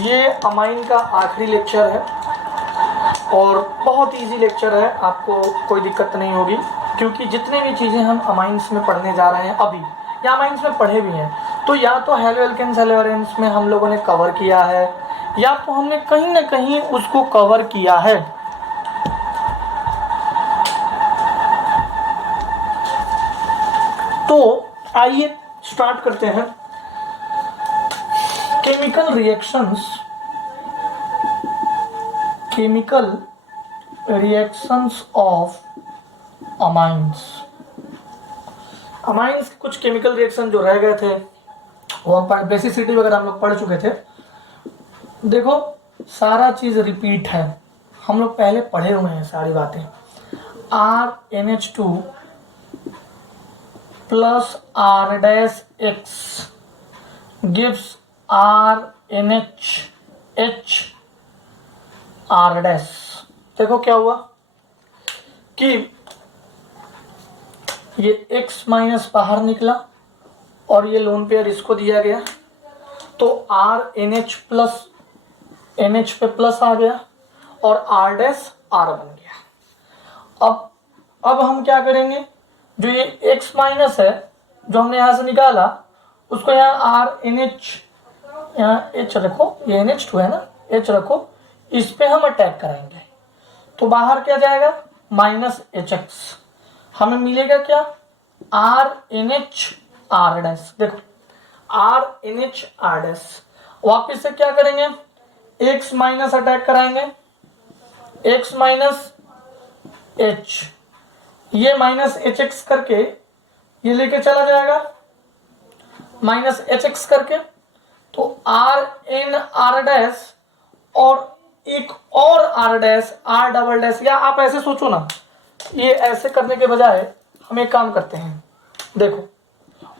ये अमाइन का आखिरी लेक्चर है और बहुत इजी लेक्चर है, आपको कोई दिक्कत नहीं होगी क्योंकि जितने भी चीज़ें हम अमाइंस में पढ़ने जा रहे हैं अभी या अमाइंस में पढ़े भी हैं तो या तो हेलो एल्केन्स एल्केन्स में हम लोगों ने कवर किया है या तो हमने कहीं ना कहीं उसको कवर किया है। तो आइए स्टार्ट करते हैं। Chemical reactions of amines. Amines के कुछ केमिकल रिएक्शन जो रह गए थे वो हम बेसिसिटी वगैरह हम लोग पढ़ चुके थे। देखो सारा चीज रिपीट है, हम लोग पहले पढ़े हुए हैं सारी बातें। RNH2 plus R dash X gives RNH R dash. देखो क्या हुआ कि ये X माइनस बाहर निकला और ये लोन पेयर इसको दिया गया तो RNH प्लस NH पे प्लस आ गया और R डैश R बन गया। अब हम क्या करेंगे, जो ये X माइनस है जो हमने यहां से निकाला उसको यहाँ RNH, यहाँ H रखो, ये NH2 है ना, H रखो, इस पे हम अटैक कराएंगे तो बाहर क्या जाएगा माइनस HX, हमें मिलेगा क्या RNH R डैश। देखो RNH R डैश, वापिस से क्या करेंगे X माइनस अटैक कराएंगे, X माइनस H, ये माइनस HX करके ये लेके चला जाएगा माइनस HX करके, तो RN R डैश और एक और R dash R double dash. या आप ऐसे सोचो ना, ये ऐसे करने के बजाय हम एक काम करते हैं, देखो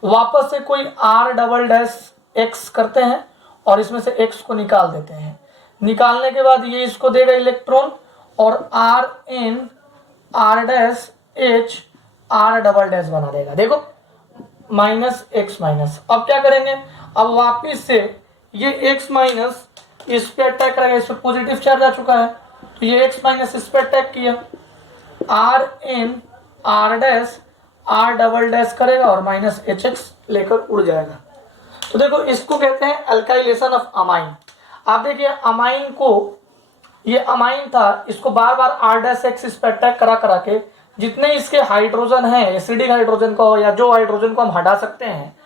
वापस से कोई R डबल डैश X करते हैं और इसमें से X को निकाल देते हैं। निकालने के बाद ये इसको देगा इलेक्ट्रॉन और RN R dash H R double dash बना देगा। देखो माइनस X माइनस। अब क्या करेंगे, अब वापिस से ये X माइनस इस पे अटैक करेगा, इस पे पॉजिटिव चार्ज आ चुका है तो ये X माइनस इस पे अटैक किया, RN R dash R double dash करेगा और माइनस HX लेकर उड़ जाएगा। तो देखो इसको कहते हैं अल्काइलेशन ऑफ अमाइन। आप देखिए अमाइन को, ये अमाइन था, इसको बार बार R डैश X इस पे अटैक करा करा के जितने इसके हाइड्रोजन है, एसिडिक हाइड्रोजन को या जो हाइड्रोजन को हम हटा सकते हैं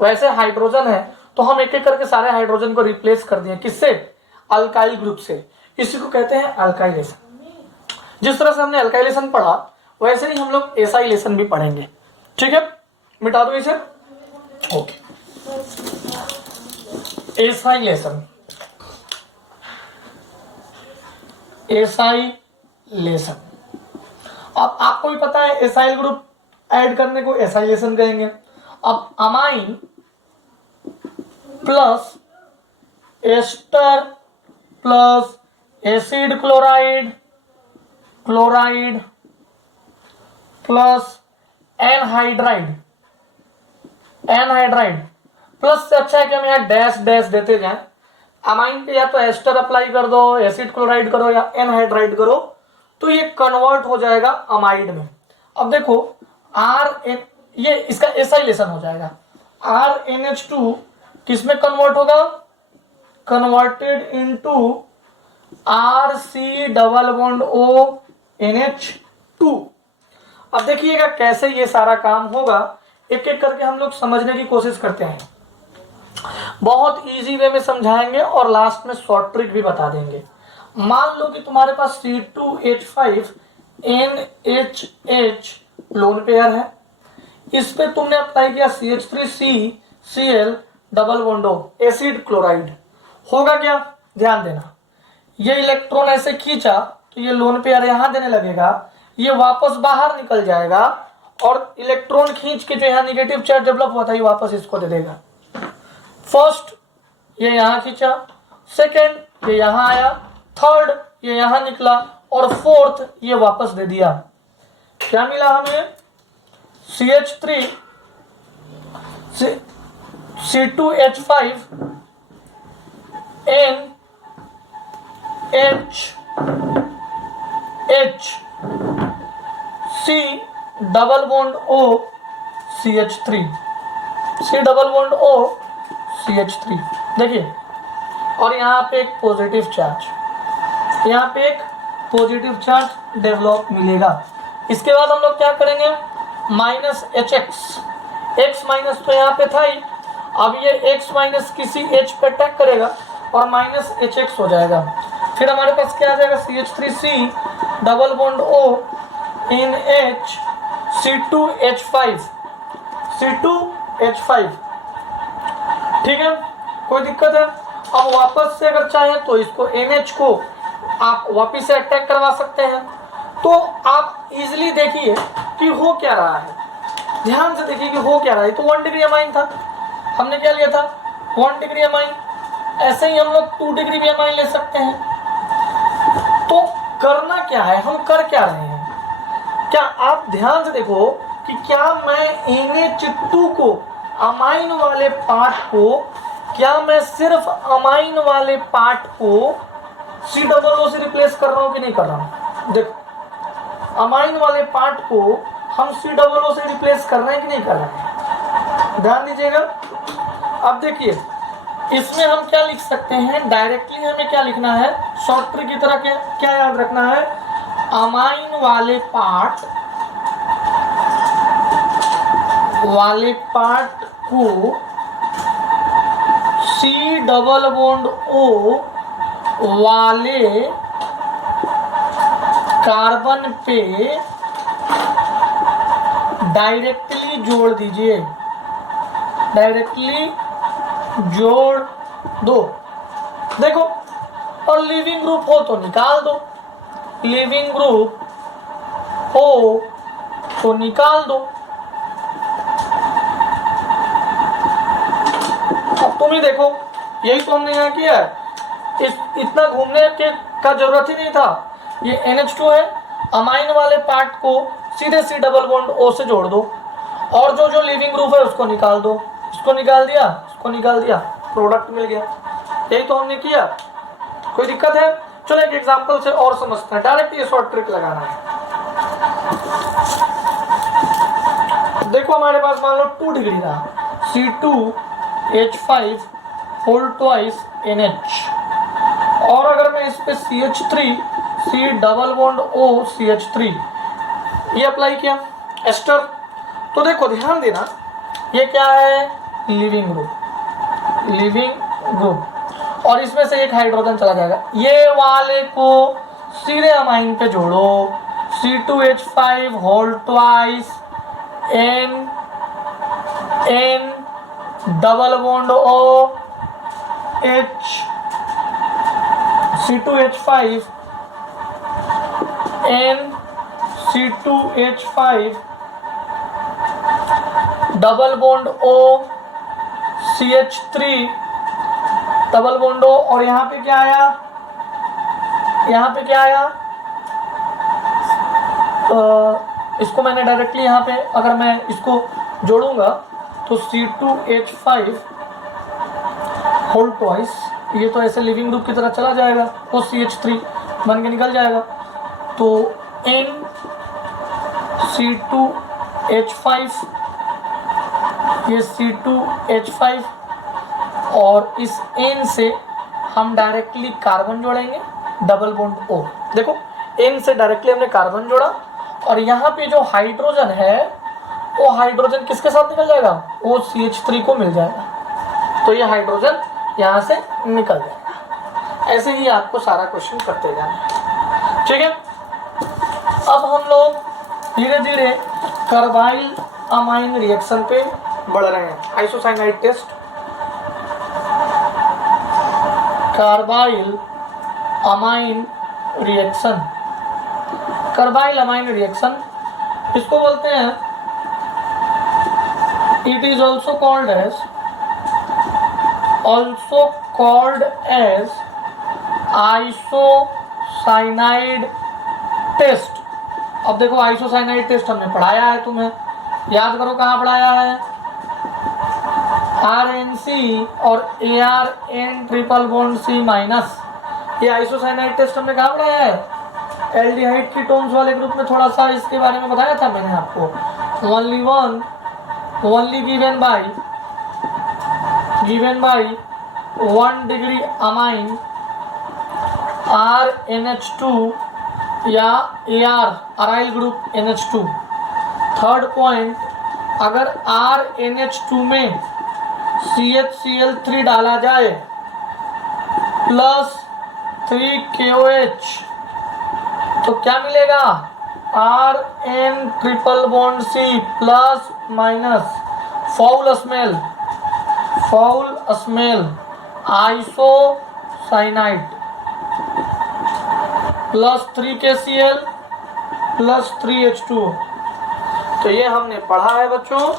वैसे हाइड्रोजन है तो हम एक एक करके सारे हाइड्रोजन को रिप्लेस कर दिए किससे, अल्काइल ग्रुप से। इसी को कहते हैं अल्काइलेशन। जिस तरह से हमने अल्काइलेशन पढ़ा वैसे ही हम लोग एसाइलेशन भी पढ़ेंगे। ठीक है, मिटा दो इसे। Okay, acylation. एसाइलेशन, अब आपको भी पता है एसाइल ग्रुप ऐड करने को एसाइलेशन कहेंगे। अब amine plus ester plus acid chloride, chloride plus anhydride, anhydride plus से अच्छा है कि हम यहाँ डैश डैश देते जाएं। अमाइन पे या तो एस्टर अप्लाई कर दो, एसिड क्लोराइड करो या एनहाइड्राइड करो तो ये कन्वर्ट हो जाएगा अमाइड में। अब देखो ये इसका एसाइलेशन हो जाएगा। RNH2 किस में कन्वर्ट होगा, converted into RC double bond ONH2। अब देखिएगा कैसे ये सारा काम होगा, एक एक करके हम लोग समझने की कोशिश करते हैं। बहुत इजी वे में समझाएंगे और लास्ट में शॉर्ट ट्रिक भी बता देंगे। मान लो कि तुम्हारे पास C2H5 NHH लोन पेयर है, इस पे तुमने अप्लाई किया CH3CCl double bond O acid chloride, होगा क्या, ध्यान देना। ये इलेक्ट्रॉन ऐसे खींचा तो ये लोन पेयर यहां देने लगेगा, ये वापस बाहर निकल जाएगा और इलेक्ट्रॉन खींच के जो यहाँ निगेटिव चार्ज डेवलप हुआ था ये वापस इसको दे देगा। फर्स्ट ये यहां खींचा, सेकेंड ये यहां आया, थर्ड ये यहां निकला और फोर्थ ये वापस दे दिया। क्या मिला हमें, CH3 C2H5 N H C double bond O CH3, C double bond O CH3। देखिए, और यहाँ पे एक पॉजिटिव चार्ज, यहाँ पे एक पॉजिटिव चार्ज डेवलप मिलेगा। इसके बाद हम लोग क्या करेंगे, माइनस HX, X माइनस तो यहाँ पे था ही, अब ये X माइनस किसी H पे अटैक करेगा और माइनस HX हो जाएगा। फिर हमारे पास क्या आ जाएगा, CH3C डबल बॉन्ड O इन H C2H5, C2H5। ठीक है, कोई दिक्कत है? अब वापस से अगर चाहे तो इसको NH को आप वापस से अटैक करवा सकते हैं। तो आप इजीली देखिए कि हो क्या रहा है, ध्यान से देखिए कि हो क्या रहा है। तो 1 डिग्री अमाइन था, हमने क्या लिया था, 1 डिग्री अमाइन। ऐसे ही हम लोग 2 डिग्री भी अमाइन ले सकते हैं। तो करना क्या है, हम कर क्या रहे हैं, क्या आप ध्यान से देखो कि क्या मैं NH2 को, अमाइन वाले पार्ट को, क्या मैं सिर्फ अमाइन वाले पार्ट को C00 से रिप्लेस कर रहा हूं कि नहीं कर रहा हूं। देखो, अमाइन वाले पार्ट को हम C00 से रिप्लेस कर रहे हैं कि नहीं कर रहे हैं, ध्यान दीजिएगा। अब देखिए, इसमें हम क्या लिख सकते हैं, डायरेक्टली हमें क्या लिखना है, शॉर्ट ट्रिक की तरह क्या याद रखना है, अमाइन वाले पार्ट को C डबल बॉन्ड O वाले कार्बन पे डायरेक्टली जोड़ दीजिए, डायरेक्टली जोड़ दो। देखो, और लिविंग ग्रुप हो तो निकाल दो, लिविंग ग्रुप हो तो निकाल दो। अब तुम ही देखो, यही तो हमने यहाँ किया है। इतना घूमने के का जरूरत ही नहीं था। ये NH2 है, अमाइन वाले पार्ट को सीधे C डबल बॉन्ड O से जोड़ दो, और जो लिविंग ग्रुप है उसको निकाल दो। इसको निकाल दिया, इसको निकाल दिया, प्रोडक्ट मिल गया। यही तो हमने किया। कोई दिक्कत है? चलो एक एग्जांपल से और समझते हैं, डायरेक्ट ये शॉर्ट ट्रिक लगाना है। देखो, हमारे पास मान लो 2 डिग्री रहा, C2H5 होल ट्वाइस NH, और अगर मैं इस पे CH3 C double bond O CH3 ये अप्लाई किया एस्टर, तो देखो ध्यान देना, ये क्या है, लिविंग ग्रुप, और इसमें से एक हाइड्रोजन चला जाएगा। ये वाले को सीधे अमाइन पे जोड़ो, C2H5 whole twice N double bond O H C2H5 N C2H5 double bond O CH3 double bond O, और यहाँ पे क्या आया, यहाँ पे क्या आया, इसको मैंने डायरेक्टली यहाँ पे अगर मैं इसको जोड़ूंगा तो C2H5 होल ट्वाइस, ये तो ऐसे लिविंग ग्रुप की तरह चला जाएगा, वो CH3 बन के निकल जाएगा। तो N C2H5, ये C2H5, और इस N से हम डायरेक्टली कार्बन जोड़ेंगे डबल बॉन्ड O। देखो, N से डायरेक्टली हमने कार्बन जोड़ा, और यहाँ पे जो हाइड्रोजन है वो हाइड्रोजन किसके साथ निकल जाएगा, वो CH3 को मिल जाएगा। तो ये हाइड्रोजन यहाँ से निकल जाएगा। ऐसे ही आपको सारा क्वेश्चन करते जाना, ठीक है। अब हम लोग धीरे धीरे कार्बाइल अमाइन रिएक्शन पे बढ़ रहे हैं। Isocyanide test, carbylamine reaction, carbylamine reaction इसको बोलते हैं, it is also called as isocyanide test. अब देखो, आइसोसाइनाइड टेस्ट हमने पढ़ाया है, तुम्हें याद करो कहाँ पढ़ाया है, RNC और ARN triple bond C minus, ये आइसोसाइनाइड टेस्ट हमने कहाँ पढ़ाया है, एल्डिहाइड कीटोन्स वाले ग्रुप में थोड़ा सा इसके बारे में बताया था मैंने आपको। Only given by 1 degree amine RNH2 या AR aryl group NH2। Third point, अगर RNH2 में CHCl3 डाला जाए प्लस 3 KOH तो क्या मिलेगा, RN triple bond C plus minus foul smell isocyanide plus 3 KCl plus 3H2। तो ये हमने पढ़ा है बच्चों,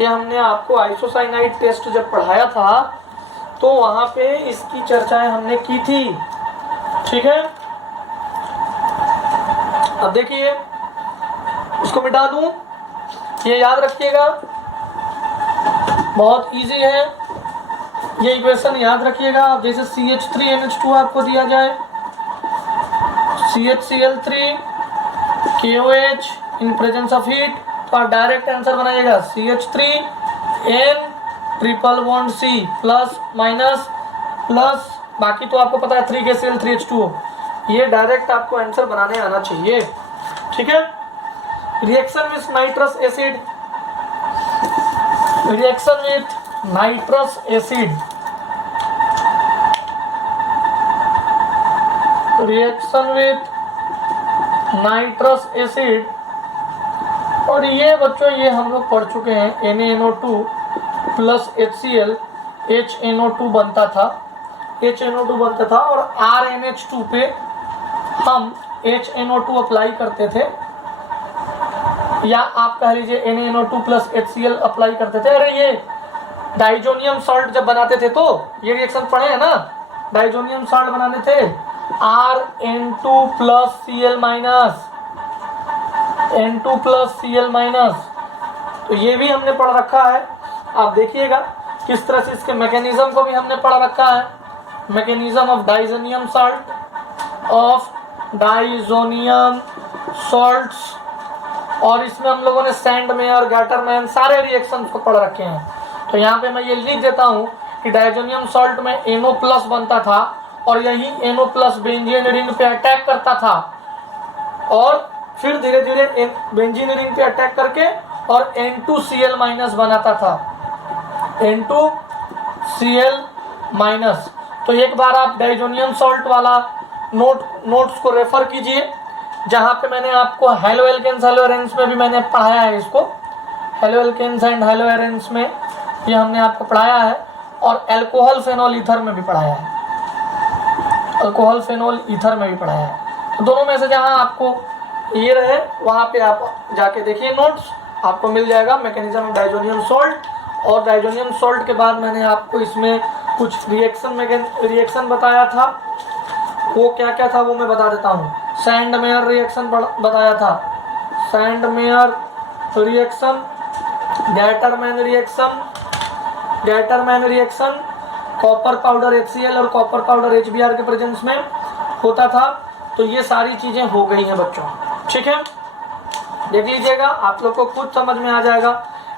ये हमने आपको आइसोसाइनाइड टेस्ट जब पढ़ाया था तो वहां पे इसकी चर्चाएं हमने की थी, ठीक है। अब देखिए, इसको मिटा दूं, ये याद रखिएगा, बहुत इजी है ये इक्वेशन, याद रखिएगा। अब जैसे CH3NH2 आपको दिया जाए, CHCl3 KOH in presence of heat, तो आप डायरेक्ट आंसर बनाइएगा CH3N triple bond C plus minus plus, बाकी तो आपको पता है 3 KCl 3H2O, ये डायरेक्ट आपको आंसर बनाने आना चाहिए, ठीक है। Reaction with nitrous acid, reaction with nitrous acid, reaction with nitrous acid, और ये बच्चों ये हम लोग पढ़ चुके हैं, NaNO2 प्लस HCl HNO2 बनता था, HNO2 बनता था, और RNH2 पे हम HNO2 अप्लाई करते थे, या आप कह लीजिए NaNO2 प्लस HCl अप्लाई करते थे। अरे ये डाइजोनियम सॉल्ट जब बनाते थे तो ये रिएक्शन पढ़े हैं ना, डाइजोनियम सॉल्ट बनाने थे, RN2 plus Cl minus N2 plus Cl minus, तो ये भी हमने पढ़ रखा है। आप देखिएगा किस तरह से इसके मैकेनिज्म को भी हमने पढ़ रखा है, मैकेनिज्म ऑफ डाइजोनियम सॉल्ट्स, और इसमें हम लोगों ने सैंडमेयर, गैटरमैन सारे रिएक्शंस को पढ़ रखे हैं। तो यहाँ पे मैं ये लिख देता हूँ कि डाइजोनियम सॉल्ट में NO प्लस बनता था, और यही NO प्लस बेंजीन रिंग पे अटैक करता था, और फिर धीरे धीरे बेंजीन रिंग पे अटैक करके और N2Cl माइनस बनाता था, N2Cl माइनस। तो एक बार आप डाइजोनियम सॉल्ट वाला नोट्स को रेफर कीजिए, जहाँ पे मैंने आपको हेलो एल्केन्स हेलो एरेन्स में भी मैंने पढ़ाया है इसको, haloalkanes and haloarenes में ये हमने आपको पढ़ाया है, और अल्कोहल फेनोल ईथर में भी पढ़ाया है, अल्कोहल फेनोल ईथर में भी पढ़ाया है। तो दोनों में से जहाँ आपको ये रहे वहाँ पे आप जाके देखिए नोट्स, आपको मिल जाएगा मैकेनिज्म ऑफ डाइजोनियम सॉल्ट। और डाइजोनियम सॉल्ट के बाद मैंने आपको इसमें कुछ रिएक्शन बताया था, वो क्या क्या था वो मैं बता देता हूँ। सैंडमेयर रिएक्शन बताया था, Sandmeyer reaction, Gattermann reaction copper powder HCl और कॉपर पाउडर HBr के प्रेजेंस में होता था। तो ये सारी चीजें हो गई हैं बच्चों, ठीक है, देख लीजिएगा, आप लोग को खुद समझ में आ जाएगा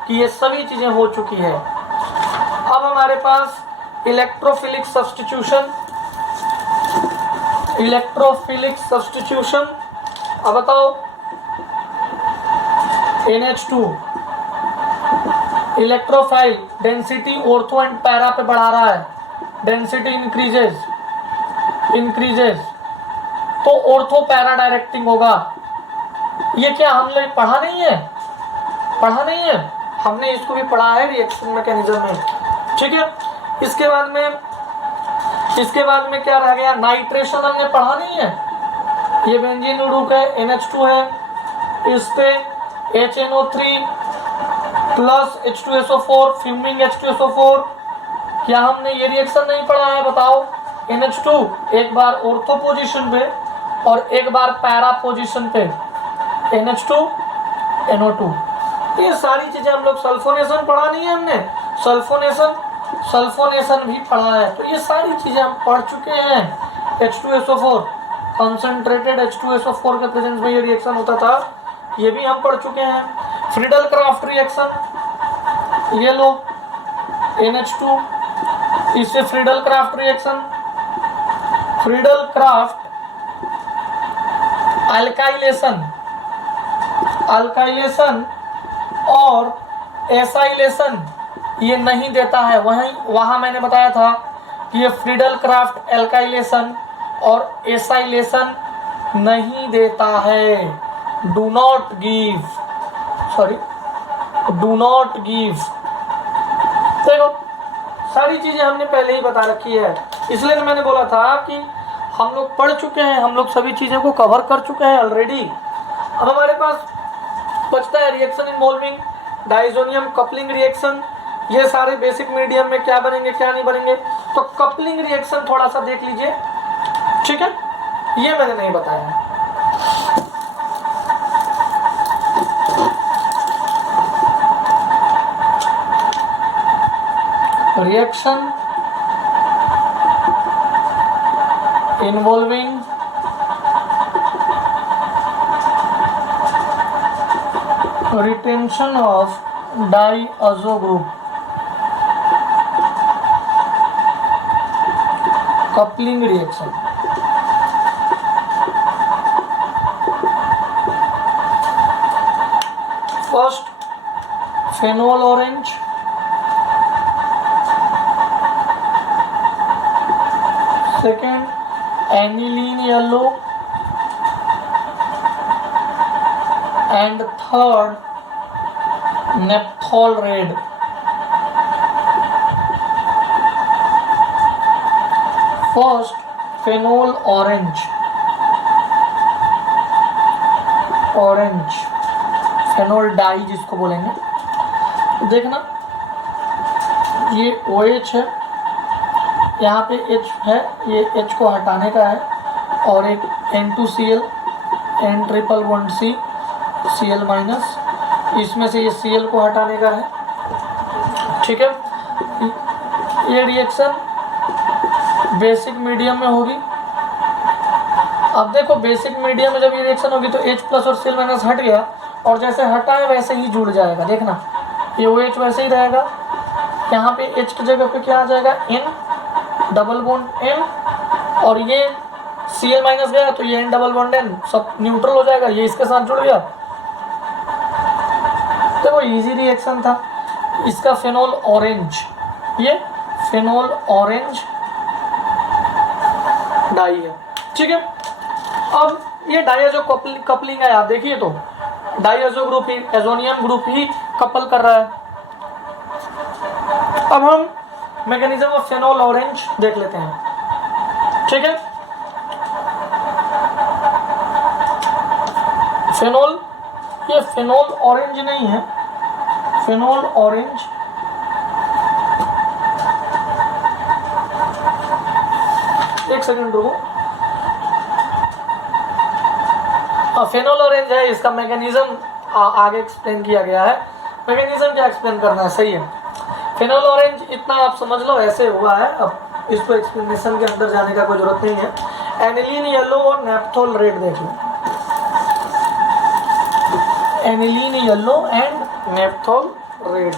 कि ये सभी चीजें हो चुकी है। अब हमारे पास इलेक्ट्रोफिलिक सब्स्टिट्यूशन, अब बताओ NH2 electrophile density ortho and para पे बढ़ा रहा है, डेंसिटी इंक्रीजेस, तो ऑर्थो पैरा डायरेक्टिंग होगा। ये क्या हमने पढ़ा नहीं है, हमने इसको भी पढ़ा है रिएक्शन मैकेनिज्म में, ठीक है। इसके बाद में क्या रह गया, नाइट्रेशन हमने पढ़ा नहीं है, ये बेंजीन उड़ूक है, NH2 है, इस पे HNO3 plus H2SO4 fuming H2SO4, क्या हमने ये रिएक्शन नहीं पढ़ा है, बताओ। NH2 एक बार ऑर्थो पोजीशन पे और एक बार पैरा पोजीशन पे, NH2 NO2, ये सारी चीजें हम लोग, सल्फोनेशन पढ़ा नहीं है हमने, सल्फोनेशन भी पढ़ा है। तो ये सारी चीजें हम पढ़ चुके हैं, H2SO4 कंसंट्रेटेड H2SO4 के प्रेजेंस में ये रिएक्शन होता था, ये भी हम पढ़ चुके हैं। फ्रीडल क्राफ्ट रिएक्शन, ये लो NH2, इससे Friedel craft reaction, Friedel craft alkylation और एसाइलेशन ये नहीं देता है। वहां मैंने बताया था कि ये फ्रीडल क्राफ्ट एल्काइलेशन और एसाइलेशन नहीं देता है। Do not give. देखो सारी चीजें हमने पहले ही बता रखी है, इसलिए मैंने बोला था कि हम लोग पढ़ चुके हैं, हम लोग सभी चीजें को कवर कर चुके हैं ऑलरेडी। अब हमारे पास बचता है reaction involving diazonium coupling reaction. ये सारे बेसिक मीडियम में क्या बनेंगे क्या नहीं बनेंगे, तो कपलिंग रिएक्शन थोड़ा सा देख लीजिए, ठीक है, ये मैंने नहीं बताया। Reaction involving retention of diazo group, coupling reaction. First phenol orange, second aniline yellow and third naphthol red. First phenol orange, phenol dye जिसको बोलेंगे। देखना ये OH है, यहाँ पे H है, ये H को हटाने का है, और एक N2Cl N111C Cl माइनस, इसमें से ये Cl को हटाने का है, ठीक है। ये रिएक्शन बेसिक मीडियम में होगी। अब देखो बेसिक मीडियम में जब ये रिएक्शन होगी तो H प्लस और Cl माइनस हट गया, और जैसे हटा है वैसे ही जुड़ जाएगा। देखना ये OH वैसे ही रहेगा, यहाँ पे H की जगह पे क्या आ जाएगा N डबल बॉन्ड N, और ये Cl माइनस गया तो ये N डबल बॉन्ड N सब न्यूट्रल हो जाएगा, ये इसके साथ जुड़ गया। देखो इजी रिएक्शन था। इसका फेनोल ऑरेंज, ये फेनोल ऑरेंज डाई है, ठीक है। अब ये डाइअज़ो कपलिंग है, आप देखिए तो डाइअज़ो ग्रुप ही एजोनियम ग्रुप ही कपल कर रहा है। अब हम मैकेनिज्म ऑफ फेनोल ऑरेंज देख लेते हैं, ठीक है। फेनोल, ये फेनोल ऑरेंज नहीं है, फेनोल ऑरेंज एक सेकंड रुको। फेनोल ऑरेंज है, इसका मैकेनिज्म आगे एक्सप्लेन किया गया है। मैकेनिज्म क्या एक्सप्लेन करना है, सही है। फेनोल ऑरेंज इतना आप समझ लो ऐसे हुआ है, अब इसको एक्सप्लेनेशन के अंदर जाने का कोई जरूरत नहीं है। एनिलीन येलो और नेप्थोल रेड देख लो, aniline yellow and naphthol red.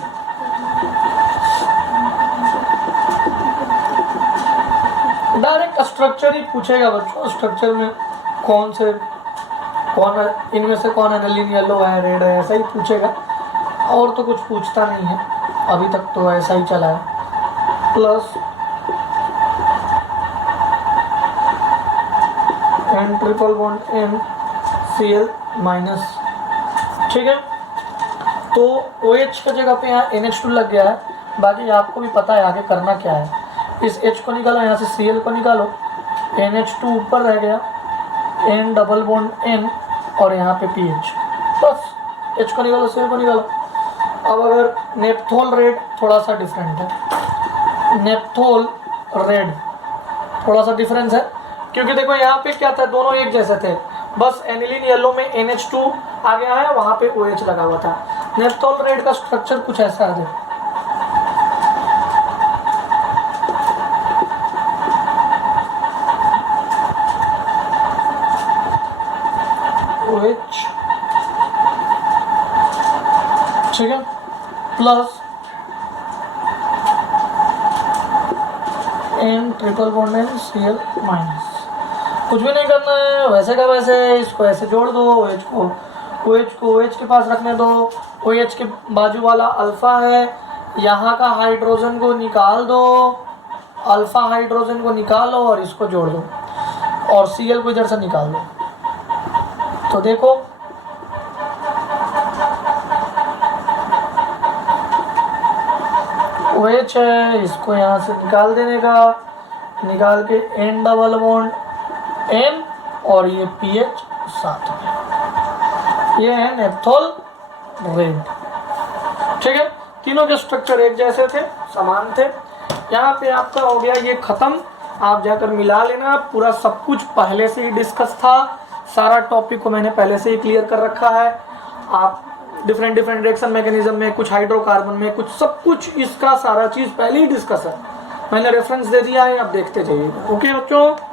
Direct structure ही पूछेगा बच्चों, स्ट्रक्चर में कौन इनमें से कौन एनिलीन येलो है रेड है, ऐसा ही पूछेगा, और तो कुछ पूछता नहीं है। अभी तक तो ऐसा ही चला है। Plus N triple bond N Cl minus, ठीक है। तो OH की जगह पे यहाँ NH2 लग गया है। बाकी आपको भी पता है आगे करना क्या है। इस H को निकालो, यहाँ से Cl को निकालो, NH2 ऊपर रह गया, N डबल बॉन्ड N और यहाँ पे PH, बस H को निकालो Cl को निकालो। अब अगर नेप्थोल रेड थोड़ा सा डिफरेंट है, नेप्थोल रेड थोड़ा सा डिफरेंस है, क्योंकि देखो यहाँ पे क्या था, दोनों एक जैसे थे, बस एनिलीन येलो में NH2 आ गया है, वहाँ पे OH लगा हुआ था। नेप्थोल रेड का स्ट्रक्चर कुछ ऐसा है, plus N triple bond and Cl minus. कुछ भी नहीं करना है, वैसे का वैसे इसको ऐसे जोड़ दो, OH को OH के पास रखने दो, OH के बाजू वाला अल्फा है, यहाँ का हाइड्रोजन को निकाल दो, अल्फा हाइड्रोजन को निकालो और इसको जोड़ दो और Cl को इधर से निकाल दो। तो देखो OH है, इसको यहाँ से निकाल देने का, निकाल के N डबल बॉन्ड N और ये PH साथ में, ये है नेप्थोल रेड। ठीक है, तीनों के स्ट्रक्चर एक जैसे थे, समान थे। यहाँ पे आपका हो गया ये खत्म, आप जाकर मिला लेना। पूरा सब कुछ पहले से ही डिस्कस था, सारा टॉपिक को मैंने पहले से ही क्लियर कर रखा है। आप डिफरेंट रिएक्शन मैकेनिज्म में, कुछ हाइड्रोकार्बन में, कुछ सब कुछ इसका सारा चीज पहले ही डिस्कस है, मैंने रेफरेंस दे दिया है, आप देखते जाइए। ओके बच्चों।